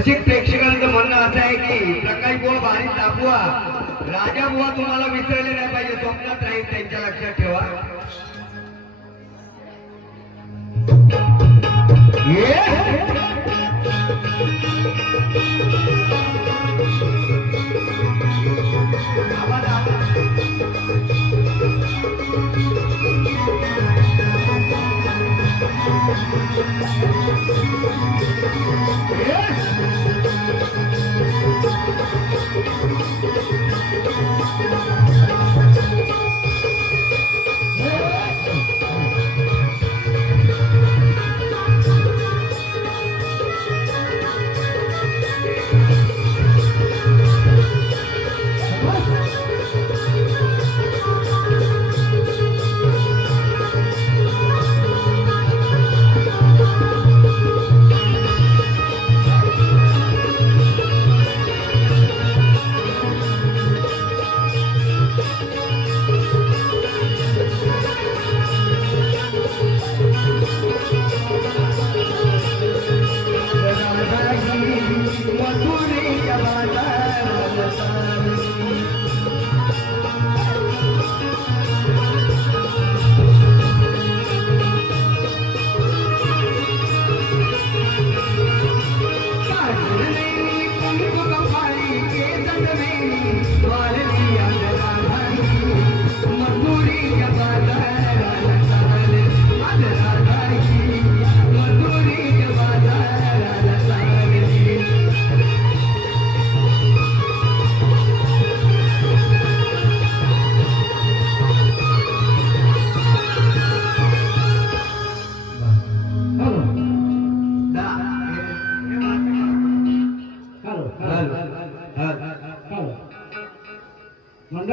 रसिक प्रेक्षकांचं म्हणणं असं आहे की प्रकाश बुवा भारी तापवा राजा बुवा तुम्हाला विसरले नाही पाहिजे स्वप्नात राहील त्यांच्या लक्षात ठेवा.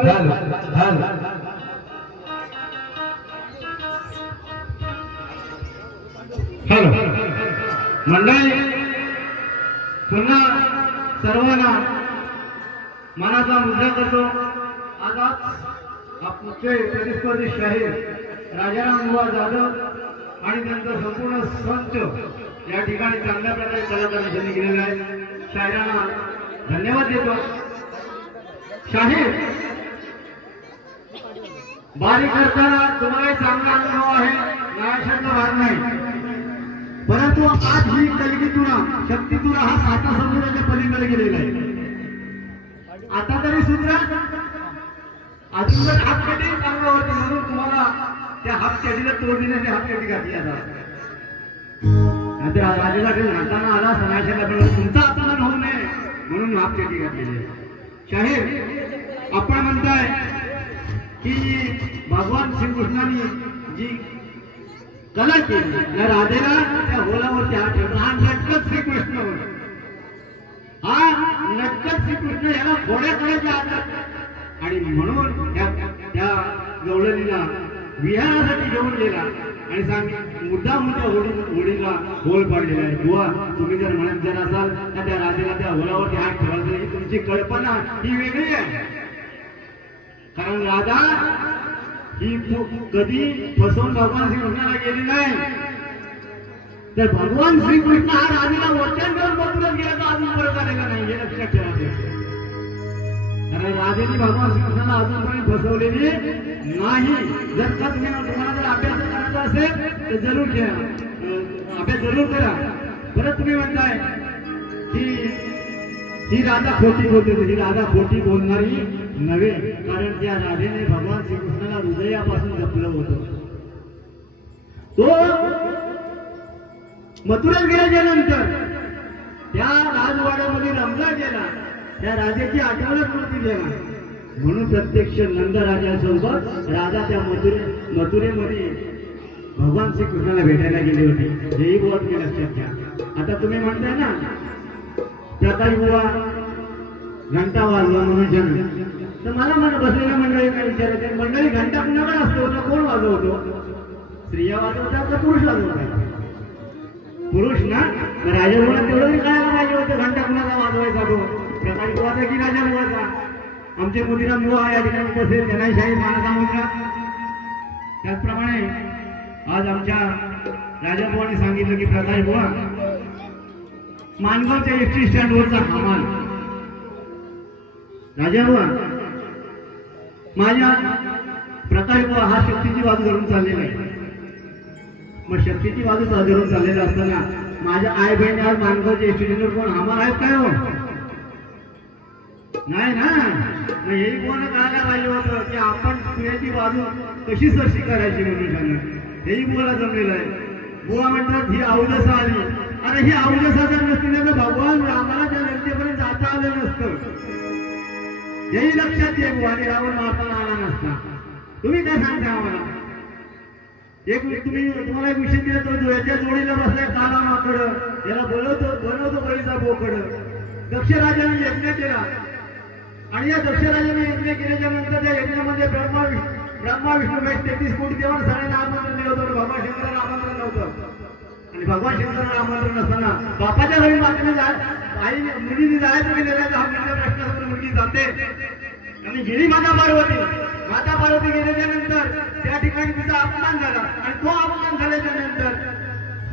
हॅलो. मंडळी पुन्हा सर्वांना मनाचा मुद्दा करतो. आज आमचे प्रतिस्पर्धी शाहीर राजाराम बुवा जाधव आणि त्यांचा संपूर्ण संच या ठिकाणी चांगल्या प्रकारे कलाकारांनी केलेला आहे. शाहिरांना धन्यवाद देतो. शाहीर बारी करताना तुम्हाला चांगला अनुभव आहे नायशाचा भाग नाही. परंतु आज ही कलगी तुरा शक्ती तुरा हा साता समुद्राच्या पलीकडे गेलेला आहे. आता तरी सुद्धा अजून जर हात कधी चांगलं होते म्हणून तुम्हाला त्या हात कधीला तोड देण्याची हात कधी घातली आता? नाहीतर राजेसाठी घालताना आला सणाशाला पण तुमचा अपमान होऊ नये म्हणून हात कॅडी घातलेली आहे शाहीर आपण म्हणताय की भगवान श्रीकृष्णाने जी कला केली त्या राधेला त्या होलावरती हा ठेवला. हा नटकत श्रीकृष्ण होता हा नटकत श्रीकृष्ण याला थोड्या करायच्या हातात आणि म्हणून त्या गवळणीला विहारासाठी घेऊन गेला. आणि सांग मुद्दा मुद्दा होडी होडीला होल पाडलेला आहे. बुवा तुम्ही जर म्हणत जर असाल तर त्या राधेला त्या होलावरती हात ठेवायचा ही तुमची कल्पना ही वेगळी आहे. कारण राधा ही कधी फसवून भगवान श्रीकृष्णाला गेली नाही. तर भगवान श्रीकृष्ण हा राधेला वचन देऊन बघूनच गेला तो अजून परत आलेला नाही हे लक्षात ठेवा. कारण राधेने भगवान श्रीकृष्णाला अजूनपर्यंत फसवलेली नाही. जर का तुम्हाला जर अभ्यास करायचा असेल तर जरूर घ्या अभ्यास जरूर करा. परत तुम्ही म्हणताय की ही राधा खोटी बोलते. ही राधा खोटी बोलणारी नव्हे कारण त्या राधेने भगवान श्रीकृष्णाला हृदयापासून जपलं होतं. तो मथुरा गेल्याच्या त्या राजवाड्यामध्ये रमला गेला. त्या राजाची आठवणच नव्हती देणार म्हणून प्रत्यक्ष नंद राजासोबत राजा त्या मथुरे मथुरेमध्ये भगवान श्रीकृष्णाला भेटायला गेले होते. हेही बहुत मी लक्षात घ्या. आता तुम्ही म्हणताय ना त्याचा युवा घंटा वाजवा म्हणून जन्म. तर मला म्हणत बसलेल्या मंडळी काय विचारायचे मंडळी घंटा कुणाकडे असतो? ना कोण वाजवतो? स्त्रिया वाजवतात का पुरुष वाजवतात? पुरुष ना? मग राजामुळे तेवढं तरी कळायला पाहिजे होतं? घंटा कुणाचा वाजवायचा तो? प्रकाश बुवाचा की राजा बुवाचा आमचे मोतीराम बुवा या ठिकाणी उपस्थित गणाशाही मानसामुद्रा त्याचप्रमाणे आज आमच्या राजा बुवाने सांगितलं की प्रकाश बुवा मानगावच्या एस टी स्टँडवरचा हमाल. राजा बुवा माझ्या प्रकाश हा शक्तीची बाजू धरून चाललेला आहे. मग शक्तीची बाजू धरून चाललेला असताना माझ्या आई बहिणी आज मानगावच्या एस कोण आम्हाला आहेत काय हो? नाही ना? मग हे कोण कळायला पाहिजे होतं की आपण तुझ्याची बाजू कशी सरशी करायची मनुष्यानं? हेही बोला जमलेलं आहे. बुवा म्हणतात ही अवदसा आली. अरे ही अवदसा जर नसती ना तर भगवान रामाला त्या लंकेपर्यंत जाता आलं नसतं. हेही लक्षात ये आणि रावण मारताना आला नसता. तुम्ही काय सांगता आम्हाला? एक तुम्ही तुम्हाला एक विषय दिला तो याच्या जोडीला बसलाय काला माकड. याला बोलवतो बनवतो बळीचा बोकड. दक्ष राजाने यज्ञ केला. आणि या दक्ष राजाने यज्ञ केल्याच्यानंतर त्या यज्ञामध्ये ब्रह्मा ब्रह्मा विष्णू भेट तेहतीस कोटी देवाला सगळ्यांना आमंत्रण दिलं होतं भगवान शंकराला आमंत्रण नव्हतं. आणि भगवान शंकराला आमंत्रण नसताना बापाच्या घरी मागणी जा आई मुलीने जायचं की नाही हा मोठ्या प्रश्नासमोर मुलगी जाते. आणि हिरी माता पार्वती माता पार्वती गेल्याच्यानंतर त्या ठिकाणी तिचा अपमान झाला. आणि तो अपमान झाल्याच्यानंतर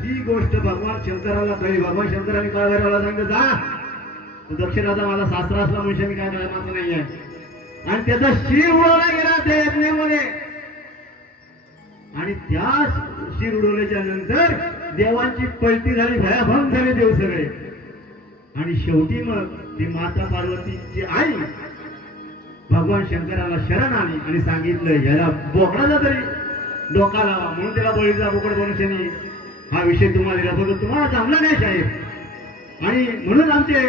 ही गोष्ट भगवान शंकराला कळली. भगवान शंकराने काय करायला सांगितलं जा. तू दक्षिणाचा माझा सासरा असला म्हणजे मी काय करायचं नाहीये. आणि त्याचा शिर उडवला गेला त्या यज्ञामध्ये आणि त्या शिर उडवल्याच्या नंतर देवांची पलटी झाली भयाभंग झाले देव सगळे. आणि शेवटी मग ती माता पार्वतीची आई भगवान शंकराला शरण आली आणि सांगितलं याला बोकडाचा तरी. डोका लावा. म्हणून त्याला बळीचा बोकड मनुष्याने हा विषय तुम्हाला दिला. फक्त तुम्हाला जमला नाही साहेब? आणि म्हणून आमचे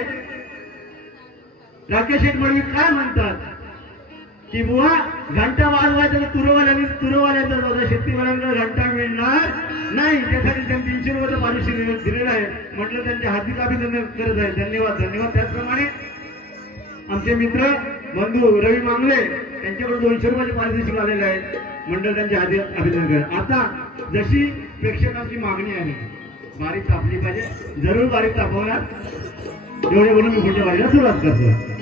राकेश शेठ मडवी काय म्हणतात? की बुवा घंटा वाजवायचा तुरवाल्या तुरवाल्याने तुरवाल्याचा बघा शेतीवाल्यांकडे घंटा मिळणार नाही. त्यासाठी त्यांनी तीनशे रुपयाचं पारिश्रमिक दिलेलं आहे. म्हटलं त्यांच्या हाती अभिनंदन करत आहे. धन्यवाद. धन्यवाद. त्याचप्रमाणे आमचे मित्र बंधू रवी मांगले त्यांच्याकडे दोनशे रुपयाचे पारितोषिक आलेले आहे मंडळ त्यांच्या हाती अभिनंदन कर. आता जशी प्रेक्षकांची मागणी आहे बारीक तापली पाहिजे. जरूर बारीक तापवणार. एवढे बोलून मी पुढच्या बाजूला सुरुवात करतो.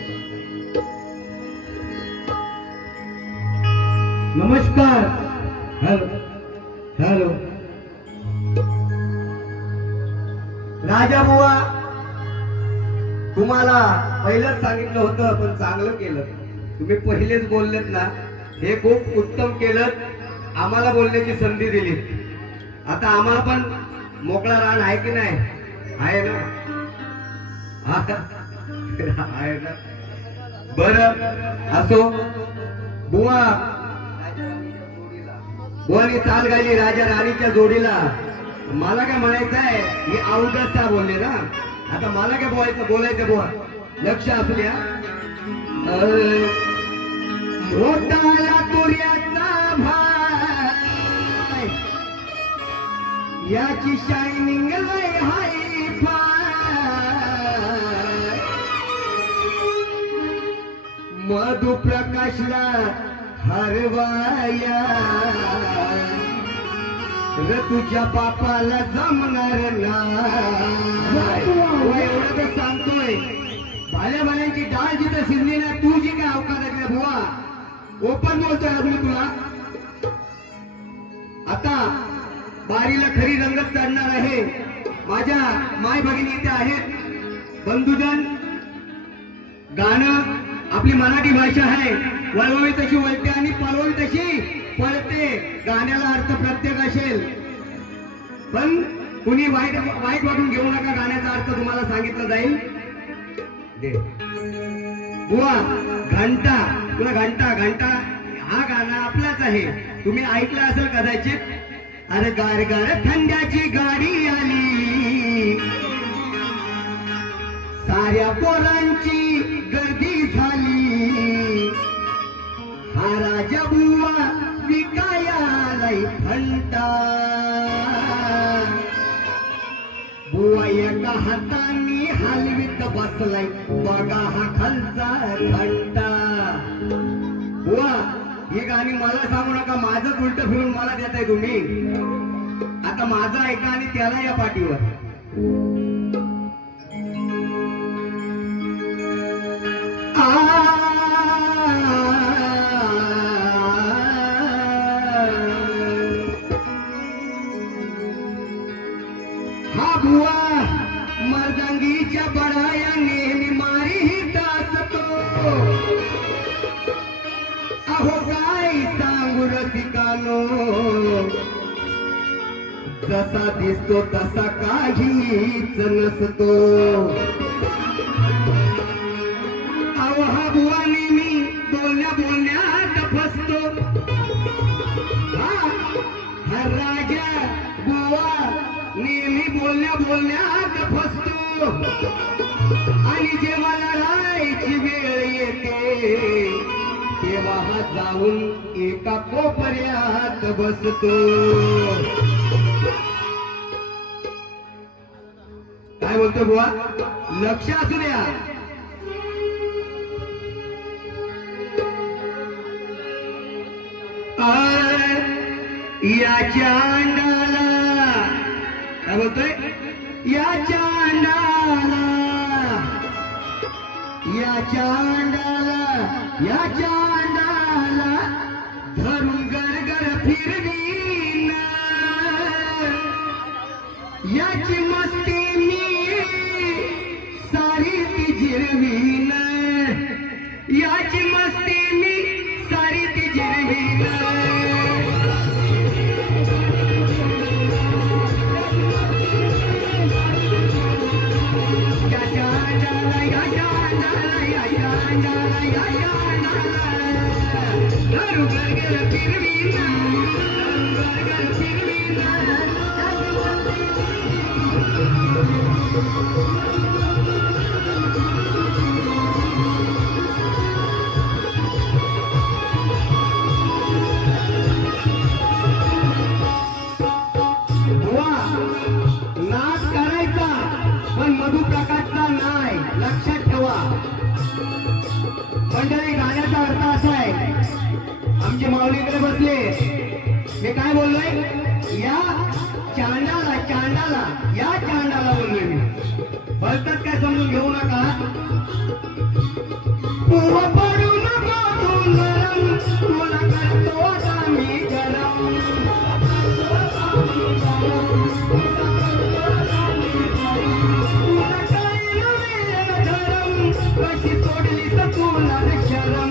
नमस्कार. हॅलो हॅलो राजा बुवा तुम्हाला पहिलंच सांगितलं होतं पण चांगलं केलं. तुम्ही पहिलेच बोललेत ना हे खूप उत्तम केलं. आम्हाला बोलण्याची संधी दिली. आता आम्हाला पण मोकळा रान आहे की नाही? आहे ना? आहे ना? बर असो. बुवा बुवानी चाल गायली राजा राणीच्या जोडीला. मला काय म्हणायचं आहे मी अवदसा बोलले ना. आता मला काय बोलायचं बोलायचं बुवा. लक्ष असू द्या. याची शायनिंग लय हाय मधु प्रकाशला हरवाया र तुझ्या बापाला जमणार एवढं तर सांगतोय. भाल्या भाल्यांची डाळ जिथं शिजली ना तू जी काय अवकाश आहे बुवा. ओपन बोलतोय ना तुम्ही तुला. आता बारीला खरी रंगत चढणार आहे. माझ्या माय भगिनी इथे आहेत. बंधुजन गाणं आपली मराठी भाषा आहे. वळवावी तशी वळते आणि पळवावी तशी पळते. गाण्याला अर्थ प्रत्येक असेल. पण कुणी वाईट वाईट वाटून घेऊ नका गाण्याचा अर्थ तुम्हाला सांगितला जाईल. बुवा घंटा. तुला घंटा घंटा. हा गाणं आपलाच आहे. तुम्ही ऐकलं असेल कदाचित. अरे गार गार थंड्याची गाडी आली. साऱ्या पोरांची गर्दी बसलाय बघा हा खालचा घंटा. बुवा ही गाणी मला सांगू नका माझंच उलट फिरून मला देताय तुम्ही. आता माझा ऐका आणि त्याला या पाठीवर. मर्दांगीच्या बळाया नेहमी मारी हित असतो अहो काय सांगू रसिकानो? जसा दिसतो तसा काहीच नसतो. अहो हा बुवा नेहमी बोलण्या बोलण्यात फसतो हा राजा बुवा नेहमी बोलण्या बोलण्यात आणि जेव्हा लढायची वेळ येते तेव्हा हा जाऊन एका कोपऱ्यात बसतो. काय बोलतो बुवा? लक्ष असू द्या. याच्या अंडाला काय बोलतोय? याच्या अंडाला याच्या अंडाला याच्या अंडाला धरून गरगर फिरवी याची मस्ती पण मधुप्रकाशचा नाही लक्षात ठेवा. आमचे माऊलीकडे बसले. मी काय बोललोय? या चांडाला चांडाला या चांडाला बोललोय मी. भलतच काय समजून घेऊ नका.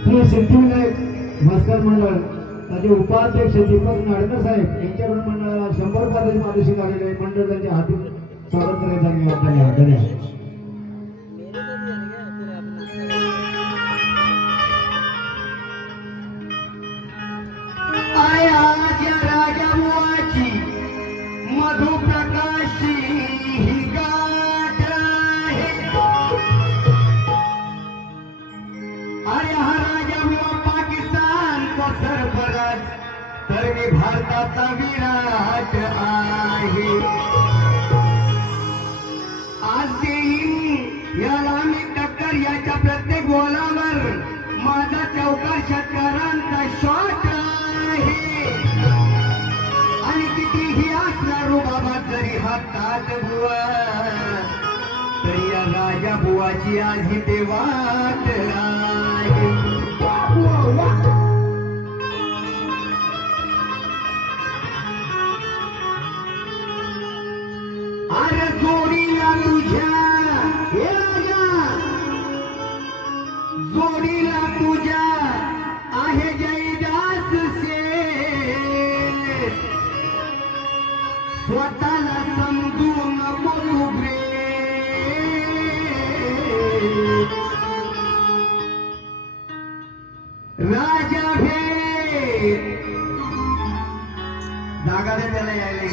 श्री सिद्धिविनायक भास्कर मंडळ त्याचे उपाध्यक्ष दीपक नाडकर साहेब यांच्याकडून मंडळाला शंभर रुपयाचे पारितोषिक आलेले आहे मंडळ त्यांच्या हाती स्वागत करायचं धन्यवाद धन्यवाद धरणी भारताचा विराट आहे. आज देईन याला मी टक्कर याच्या प्रत्येक बोलावर माझा चौकार शेतकऱ्यांचा शॉट आहे. आणि कितीही असला हो बाबा जरी हातात बुवा. तरी या राजा बुवाची आधी ते वाट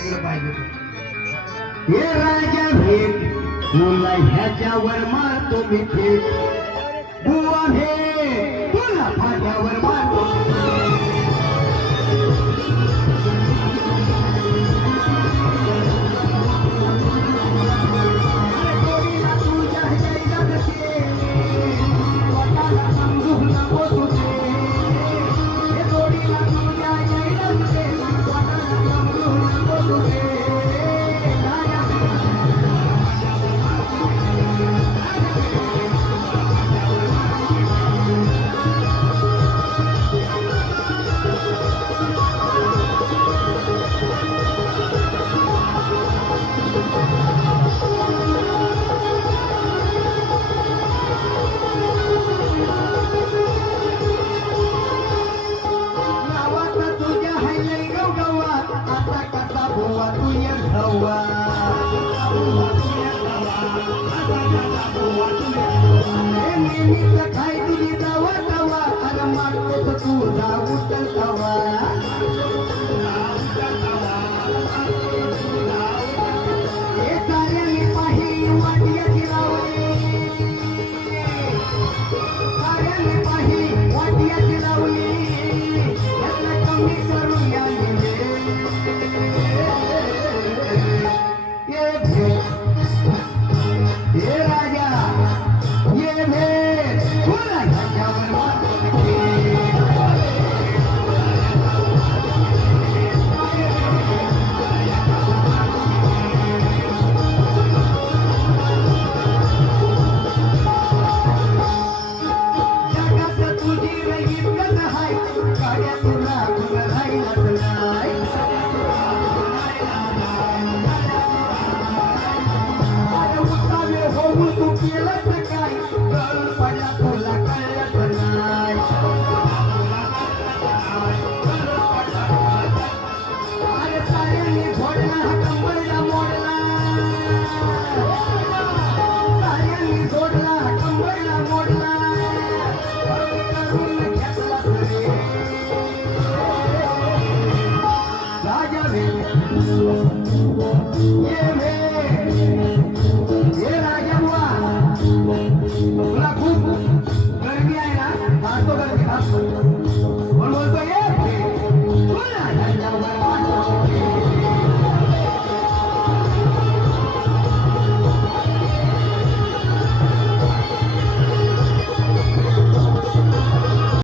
त्याला पाहिजे हे राजा भेट तुला ह्याच्यावर मारतो मी थेट हे नेहमीच खाय तुझी दवा दवा अरे मारतोस तू जाऊ तवा Hola,